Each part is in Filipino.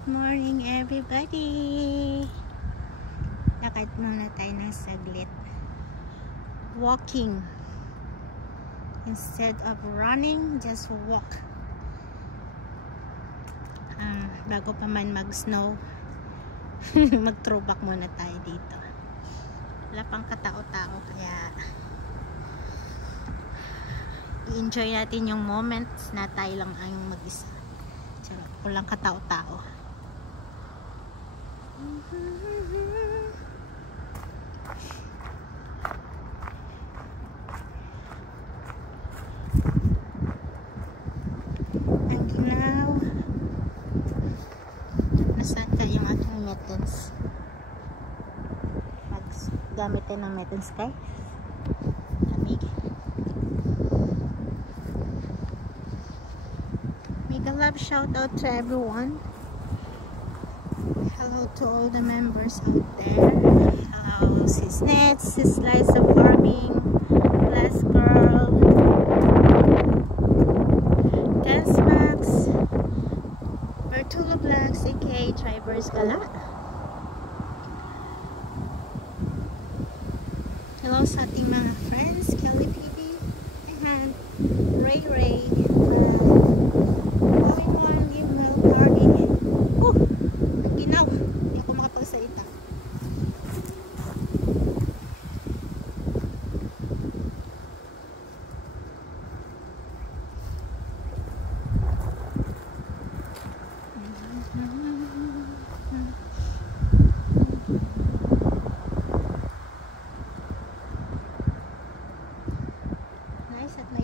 Good morning everybody! Lakad muna tayo ng saglit. Walking. Instead of running, just walk. Bago pa man mag-snow, mag-throwback muna tayo dito. Wala pang katao-tao, kaya i-enjoy natin yung moments na tayo lang ang mag-isa. Walang katao-tao. Ang ginaw. Nasaan ka yung aking mittens? Gamit tayo ng mittens kay lamig. Mega love shout out to everyone. Hello to all the members out there. Hello Sis Nets, Sis Liza Farming, Bless Girl, Gas Max, Bertulo Blacks, aka Drivers Gala. Hello sa ating mga friends, Kelly PD, and Ray Ray.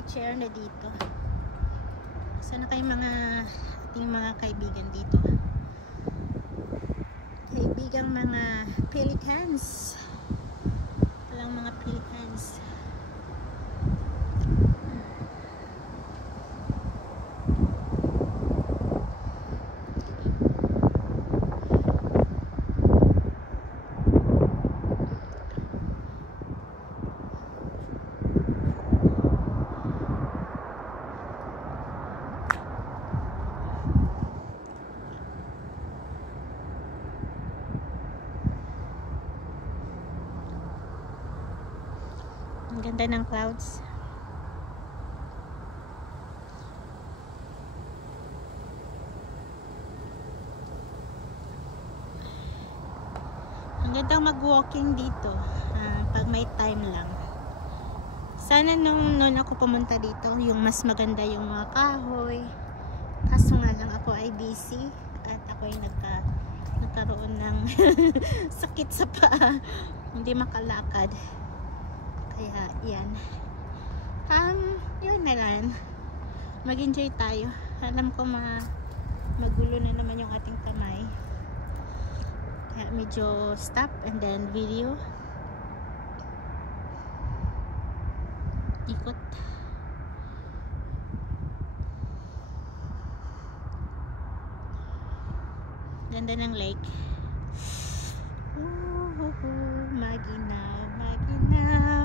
Chair na dito. Sana kayong ating mga kaibigan dito. Kaibigang mga pelicans. Walang mga pelicans. Ang ganda ng clouds. Ang ganda mag-walking dito pag may time lang. Sana nung ako pumunta dito, yung mas maganda yung mga kahoy. Kaso nga lang ako ay busy at ako ay nagkaroon ng sakit sa paa. Hindi makalakad. Kaya, yan. Yun na lang. Mag-enjoy tayo. Alam ko magulo na naman yung ating kamay. Kaya medyo stop and then video. Ikot. Ganda ng lake. Maginaw, maginaw.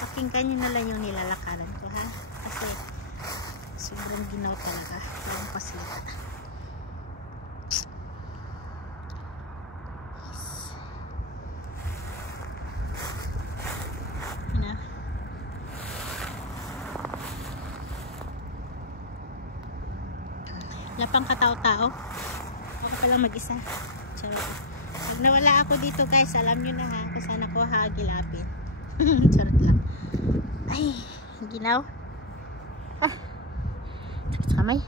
Pakinggan nyo na lang yung nilalakaran ko, ha? Kasi sobrang ginaw talaga. Walang pasilita. Yes. Ano? Wala pang katao-tao. Ako pa lang mag-isa. Charot. Pag nawala ako dito guys, alam nyo na ha, kung saan ako hagilapin. Charot lang. Ay, ginaw. Sakit sa kamay.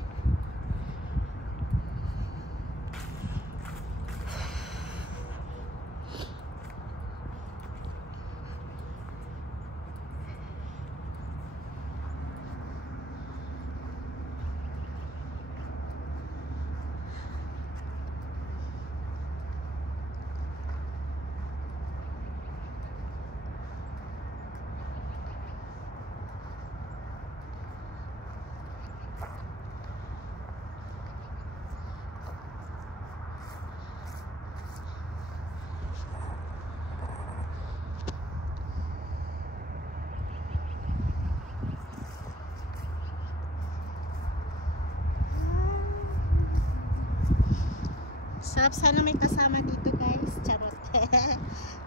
Sarap sana may kasama dito guys. Charot.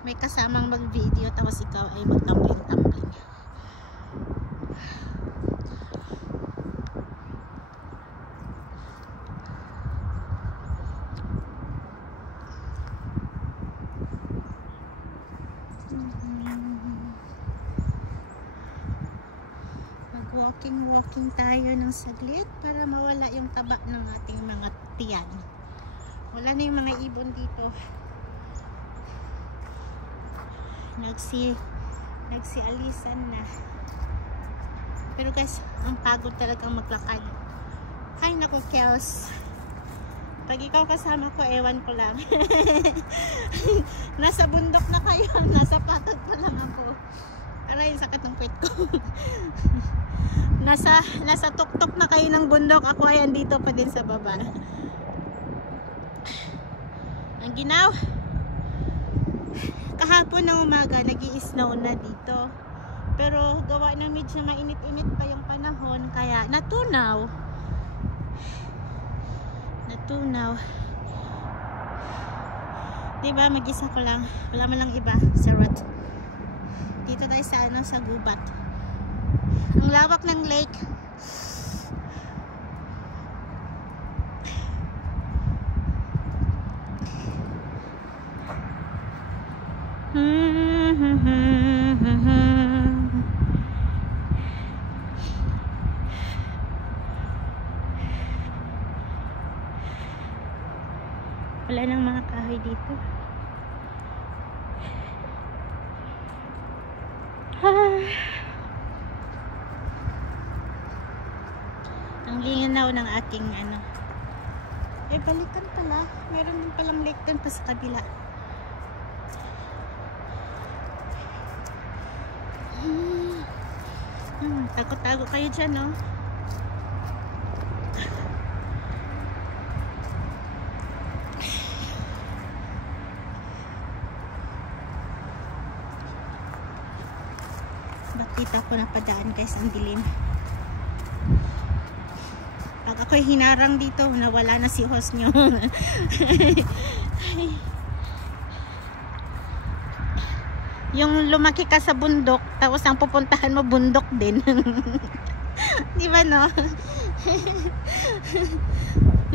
May kasamang mag-video tapos ikaw ay mag-tumbling-tumbling. Walking tayo ng saglit para mawala yung taba ng ating mga tiyan. Wala na yung mga ibon dito. Nagsialisan na. Pero guys, ang pagod talagang maglakad. Ay naku, Kels. Pag ikaw kasama ko, ewan ko lang. Nasa bundok na kayo. Nasa patag pa lang ako. Aray, sakit ng kwet ko. Nasa tuktok na kayo ng bundok. Ako ay andito pa din sa baba. Ang ginaw. Kahapon ng umaga, nag-i-snow na dito. Pero gawa na medyo mainit-init pa yung panahon. Kaya natunaw. Diba, mag-isa ko lang. Wala man lang iba. Sarot. Dito tayo sa gubat. Ang lawak ng lake. Wala nang mga kahoy dito. Ang linaw ng aking ano. Eh, balikan pala. Meron din palang lake dun pa sa kabila. Tago-tago kayo dyan, no? Bakita ko na padaan guys, ang dilim. Pag ako'y hinarang dito, nawala na si host nyo. Yung lumaki ka sa bundok, tapos ang pupuntahan mo bundok din. Di ba, no?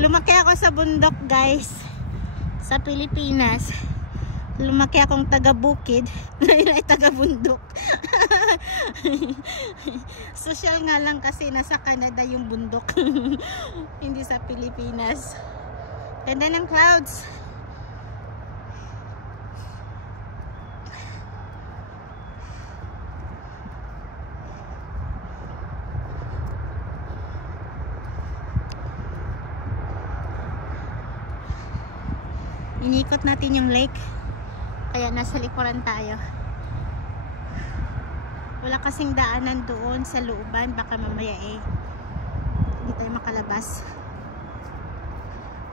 Lumaki ako sa bundok, guys. Sa Pilipinas. Lumaki akong taga-bukid. Ngayon ay taga-bundok. Social nga lang kasi nasa Canada yung bundok. Hindi sa Pilipinas. Ganda ng clouds. Inikot natin yung lake. Kaya nasa likuran tayo. Wala kasing daanan doon sa looban. Baka mamaya hindi tayo makalabas.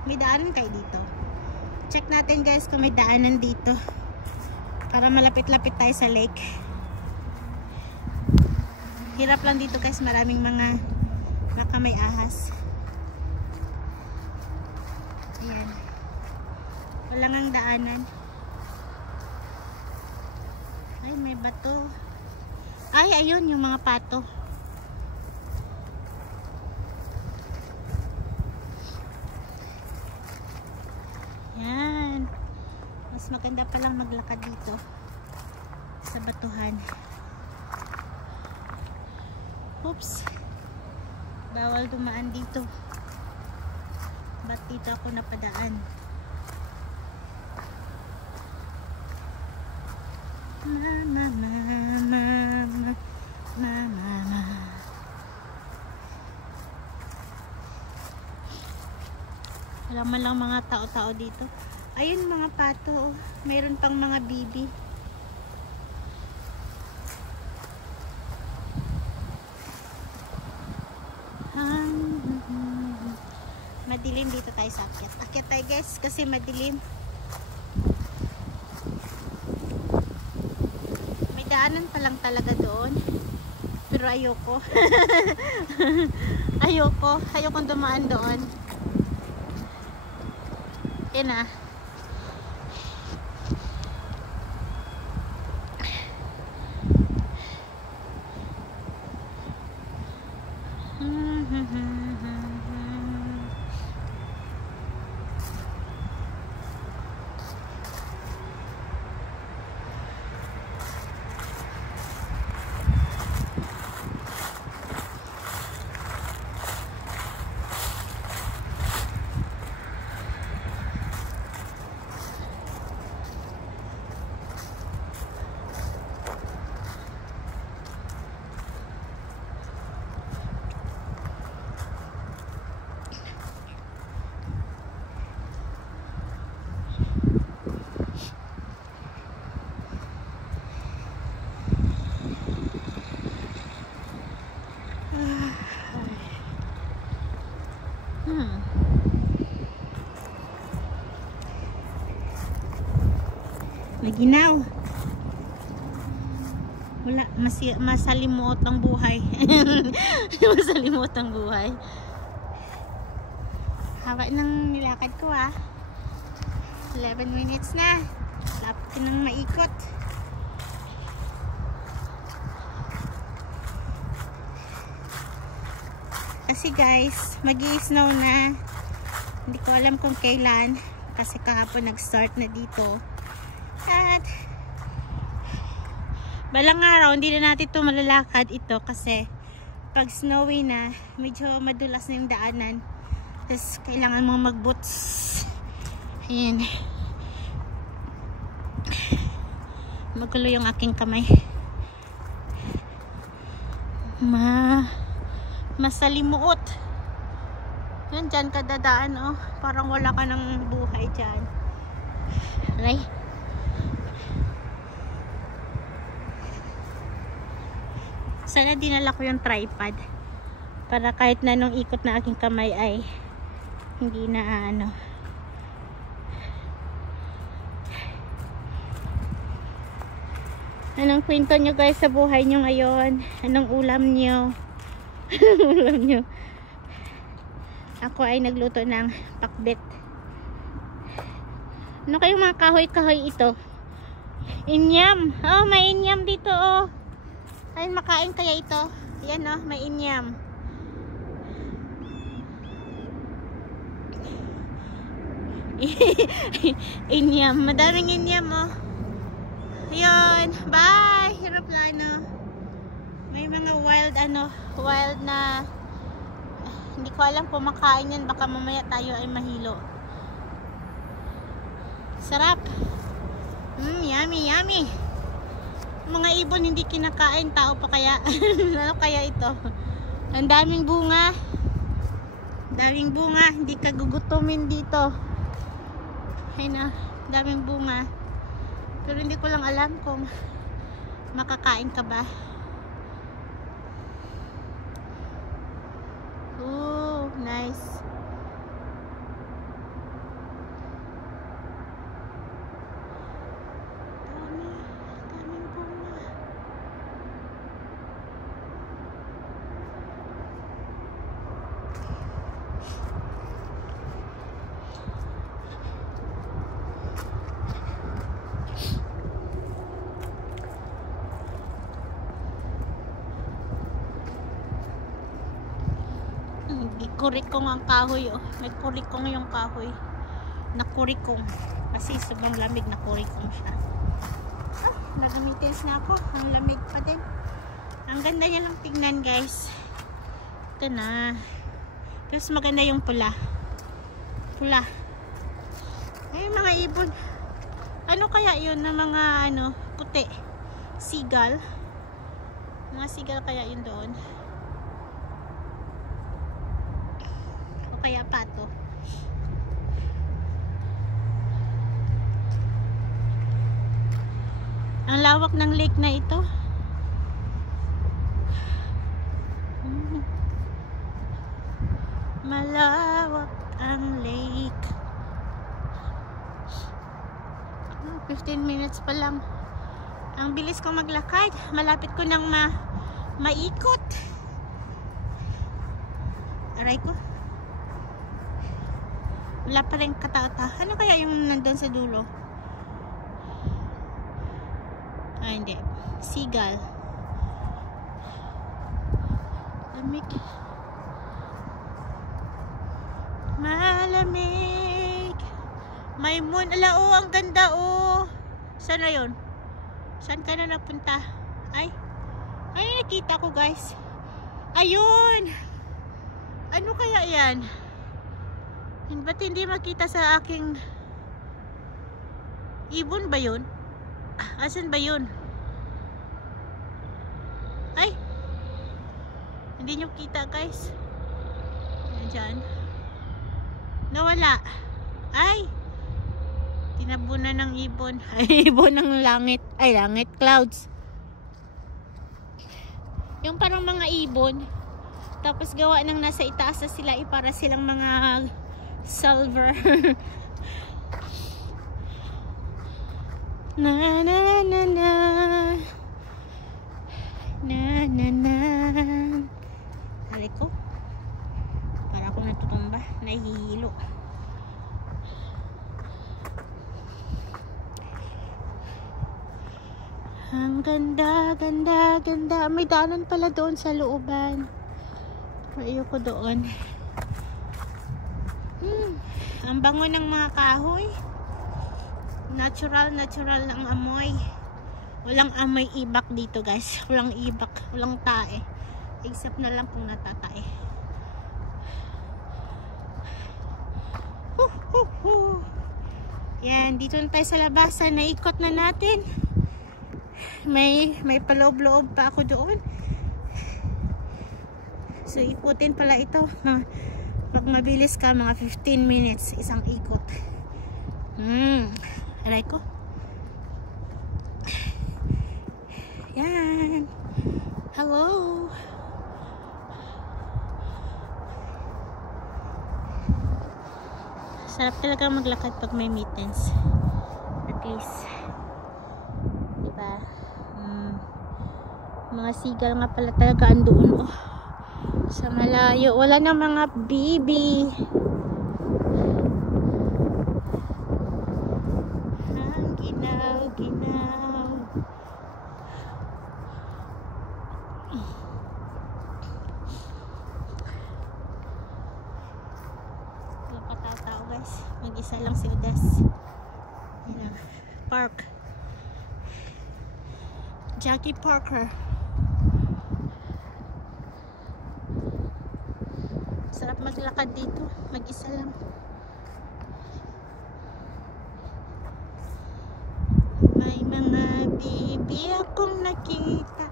May daanan kayo dito. Check natin guys kung may daanan dito. Para malapit-lapit tayo sa lake. Hirap lang dito guys. Maraming mga baka may ahas. Ayan. Walang ang daanan. Ay, may bato. Ay, ayun yung mga pato. Yan. Mas maganda palang maglakad dito sa batuhan. Oops. Bawal dumaan dito. Ba't dito ako napadaan? Mama. Wala man lang mga tao-tao dito. Ayun mga pato. Mayroon pang mga bibi. Madilim dito tayo sa akyat. Akyat tayo guys kasi madilim. Daanan pa lang talaga doon, pero ayoko. Ayokong dumaan doon. Yan na. Maginaw. Wala, masalimuot ang buhay. Masalimuot ang buhay. Haba ng nilakad ko 11 minutes na. Lapit ko nang maikot. Kasi guys, mag-i-snow na. Hindi ko alam kung kailan. Kasi kahapon nag-start na dito. At balang araw hindi na natin ito malalakad ito kasi pag snowy na medyo madulas na yung daanan, tapos kailangan mong mag boots. Ayan, magulo yung aking kamay. Masalimuot yan dyan kadadaan parang wala ka ng buhay dyan. Right? Sana dinala ko yung tripod para kahit na nung ikot na aking kamay ay hindi na Anong kwento nyo guys sa buhay nyo ngayon? Anong ulam nyo? Ulam nyo? Ako ay nagluto ng pakbet. Ano kayong mga kahoy-kahoy ito? Inyam. May inyam dito Ay, makain kaya ito? Yan may inyam. Inyam. Madaming inyam Yun. Bye! Aeroplano. May mga wild wild na hindi ko alam kung makain yan. Baka mamaya tayo ay mahilo. Sarap. Yummy, yummy. Mga ibon hindi kinakain, tao pa kaya? Ano kaya ito? Ang daming bunga. Daming bunga, hindi ka gugutumin dito. Ayun daming bunga. Pero hindi ko lang alam kung makakain ka ba. Oh, nice. Kurikong ang kahoy nagkurikong yung kahoy, nakurikong kasi sobrang lamig, nakurikong siya. Nagamitis na ako, ang lamig pa din. Ang ganda niya lang tingnan guys. Ito na, mas maganda yung pula ay mga ibon. Ano kaya yun na mga puti? Seagull, mga seagull kaya yun doon, kaya pato. Ang lawak ng lake na ito. Malawak ang lake. 15 minutes pa lang. Ang bilis kong maglakad. Malapit ko nang maikot. Aray ko. Wala pa rin katata. Ano kaya yung nandun sa dulo? Ah, hindi. Seagull. Lamig. Malamig. May moon. Ala, oh, ang ganda, oh. Saan na yun? Saan ka na napunta? Ay, nakita ko, guys. Ayun. Ano kaya yan? Ba't hindi makita sa aking ibon ba yun? Asan ba yun? Ay, hindi nyo kita, guys. Ayan. Nawala. Ay, tinabunan ng ibon. Ay, ibon ng langit. Ay, langit, clouds. Yung parang mga ibon, tapos gawa ng nasa itaas na sila, para silang mga silver. Na na na na na na na. Hali ko, para akong natutumba, nahihilo. Ang ganda, ganda, ganda. May daanan pala doon sa looban. Ayoko doon. Ang bango ng mga kahoy. Natural, natural ang amoy. Walang amoy ibak dito, guys. Walang ibak, walang tae. Except na lang kung natatae. Yan, dito na tayo sa labasan. Naikot na natin. May paloob-loob pa ako doon. So, ikutin pala ito. Pag mabilis ka, mga 15 minutes, isang ikot. Aray ko. Yan. Hello. Sarap talaga maglakad pag may mittens. At least. Diba? Mga seagull nga pala talaga andoon. Oh. Sa malayo. Wala na mga bibi. Ang ginaw, ginaw. Wala pa tao, guys. Mag-isa lang si Udes. Yan, park. Jackie Parker. Sarap maglakad dito, mag-isa lang. May mga bibi akong nakita.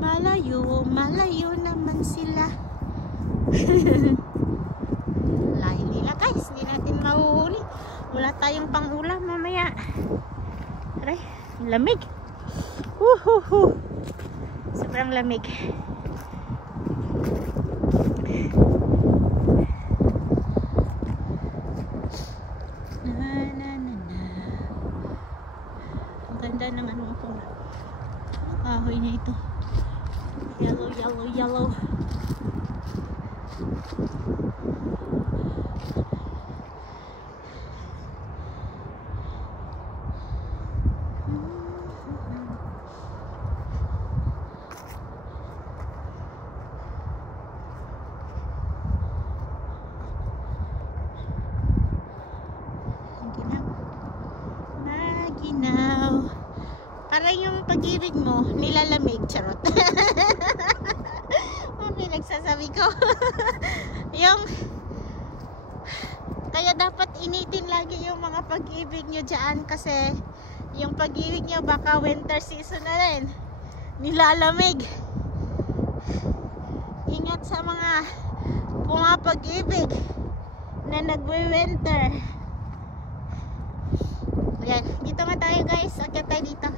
Malayo, malayo naman sila. Layo nila, guys, hindi natin mahuhuli. Wala tayong pang-ulam mamaya. Aray, lamig. Sobrang lamig. Ang ganda ng ano ito. Kahoy niya ito. Yellow, yellow, yellow. Ginaw. Para yung pag-ibig mo nilalamig, charot. Pinagsasabi ko. Yung kaya dapat initin lagi yung mga pag-ibig nyo dyan, kasi yung pag-ibig nyo baka winter season na rin, nilalamig. Ingat sa mga pumapag-ibig na nagwe-winter. Ayan, dito nga tayo, guys. Akyat tayo dito.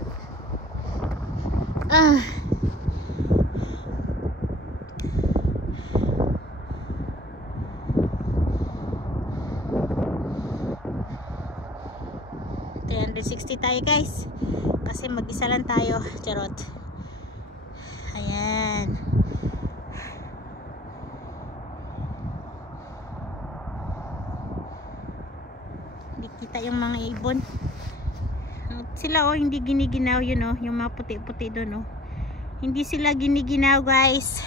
$360 tayo, guys. Kasi mag-isa lang tayo. Charot. Ayan. Kita yung mga ibon. Sila oh, hindi giniginaw yun oh, yung mga puti-puti doon oh. Hindi sila giniginaw guys.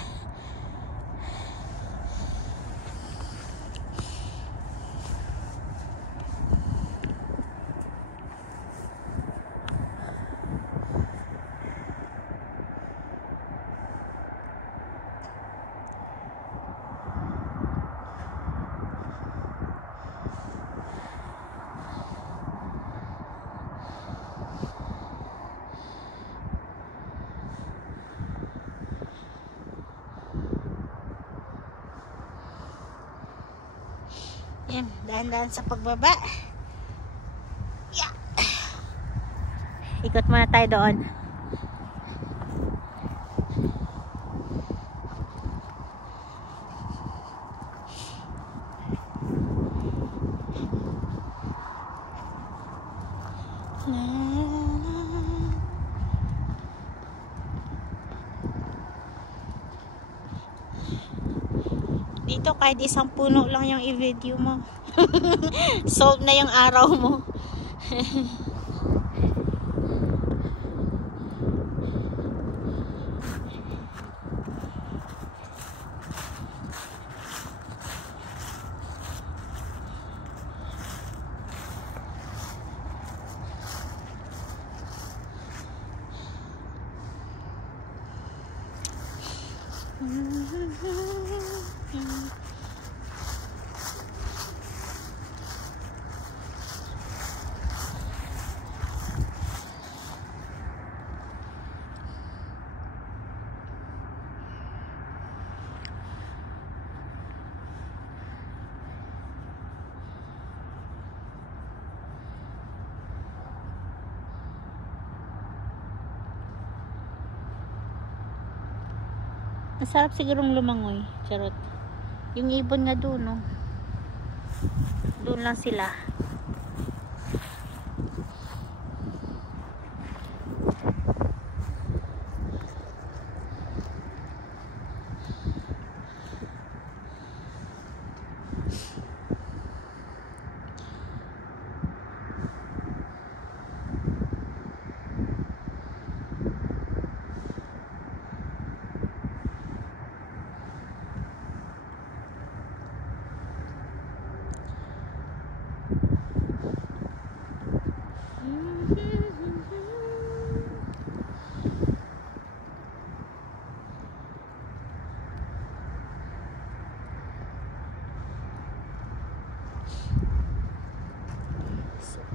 Yan, dahan-dahan sa pagbaba. Yeah. Ikot muna tayo doon. Dito kahit isang puno lang yung i-video mo. Solve na yung araw mo. Masarap sigurong lumangoy. Charot. Yung ibon nga doon, no? Doon lang sila.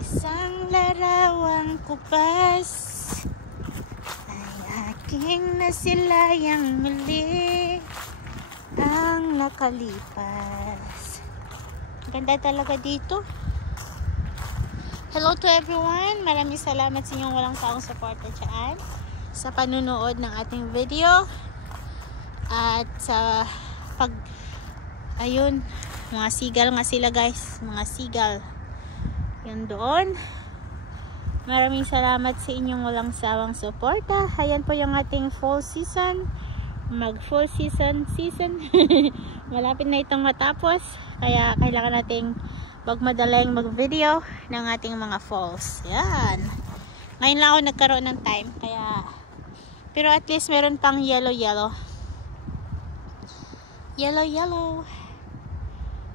Isang larawang kupas ay aking nasilayang muli ang nakalipas. Ganda talaga dito. Hello to everyone. Maraming salamat sa inyong walang sawang suporta dyan sa panunood ng ating video at sa ayun, mga seagull nga sila guys, mga seagull. Yan doon. Maraming salamat sa inyong walang sawang suporta. Ayan po yung ating fall season. Mag fall season. Malapit na itong matapos. Kaya kailangan nating magmadaling mag-video ng ating mga falls. Yan. Ngayon lang ako nagkaroon ng time. Kaya, pero at least meron pang yellow.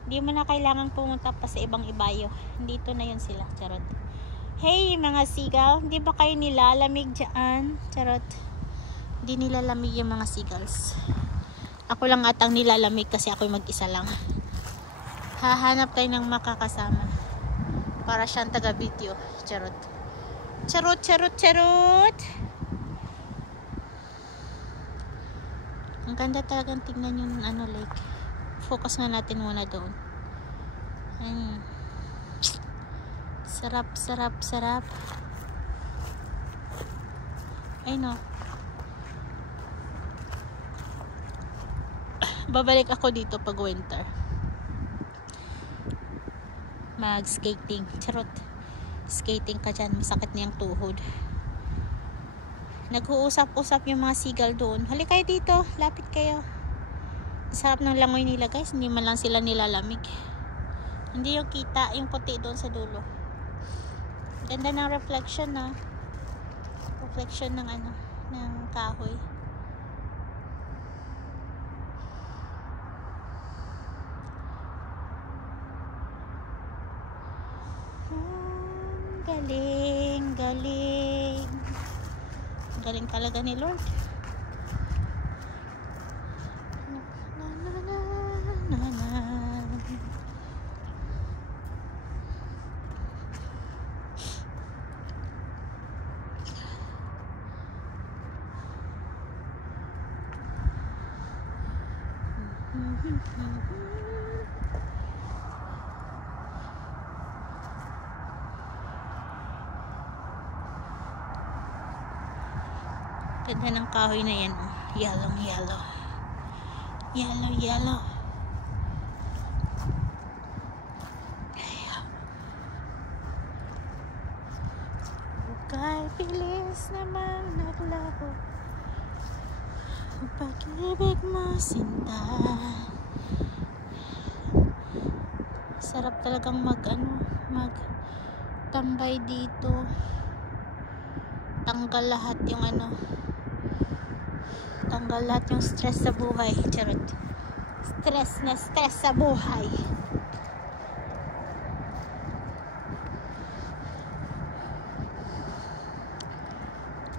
Hindi mo na kailangan pumunta pa sa ibang ibayo. Dito na yun sila. Charot. Hey mga seagull, hindi ba kayo nilalamig dyan? Charot. Hindi nilalamig yung mga seagulls. Ako lang atang nilalamig kasi ako'y mag-isa lang. Hahanap tayo ng makakasama para siyang taga-video. Charot. Charot. Ang ganda talagang tingnan yung ano, like focus na natin muna doon. Sarap. Ay no. Babalik ako dito pag winter. Mag-skating. Charot. Skating ka dyan. Masakit na yung tuhod. Nag-uusap-usap yung mga seagull doon. Hali kayo dito. Lapit kayo. Sarap ng langoy nila guys. Hindi man lang sila nilalamig. Hindi yung kita yung puti doon sa dulo. Ganda ng reflection na. Reflection ng ano, ng kahoy. Galing, galing. Galing talaga ni Lord. Ganda ng kahoy na yan, oh. Yellow, yellow. Yellow, yellow. Bukay, bilis namang naglaho. Ang pag-ibig mo, sinta. Sarap talagang magtambay dito. Tanggal lahat yung tanggal lahat yung stress sa buhay. Charot. Stress sa buhay.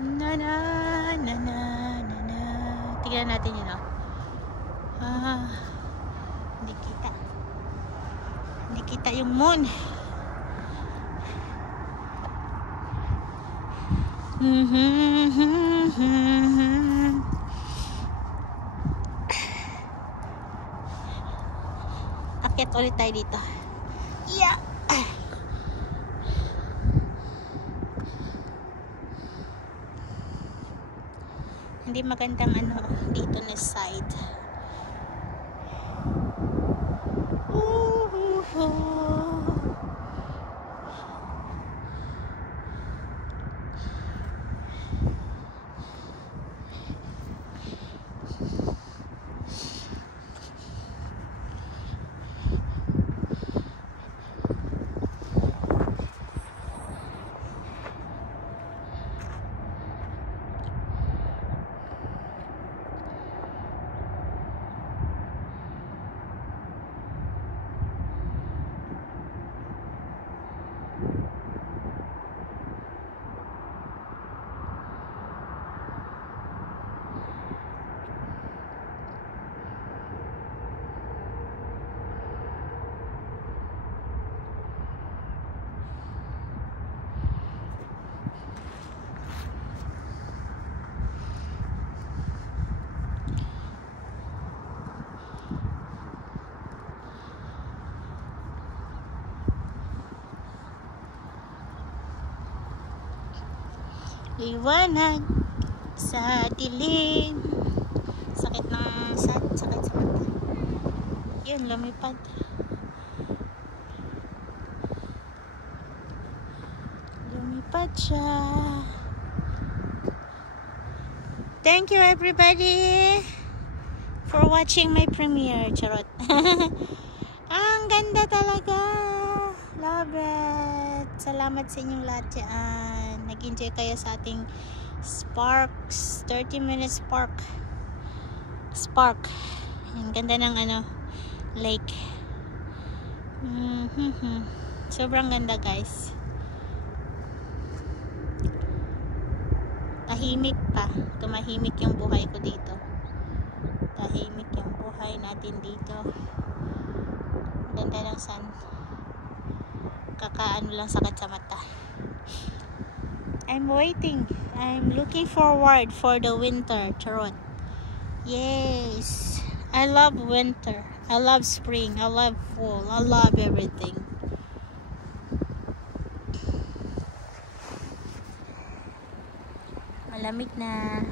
Na na na na na na. Tignan natin yun, oh. Hindi kita yung moon. Akyat ulit tayo dito. Yeah. Hindi magandang dito na side. Liwanag sa dilim. Sakit sa mata. Yun, lumipad. Lumipad siya. Thank you everybody for watching my premiere. Charot. Ang ganda talaga. Love it. Salamat sa inyong lahat dyan. Nag-enjoy kayo sa ating Sparks 30 minutes spark. Ang ganda ng lake. Sobrang ganda, guys. Tahimik pa. Tumahimik yung buhay ko dito. Tahimik yung buhay natin dito. Ganda ng sun. Kakaano lang sakit sa mata. I'm waiting. I'm looking forward for the winter. Charot. Yes. I love winter. I love spring. I love fall. I love everything. Malamig na.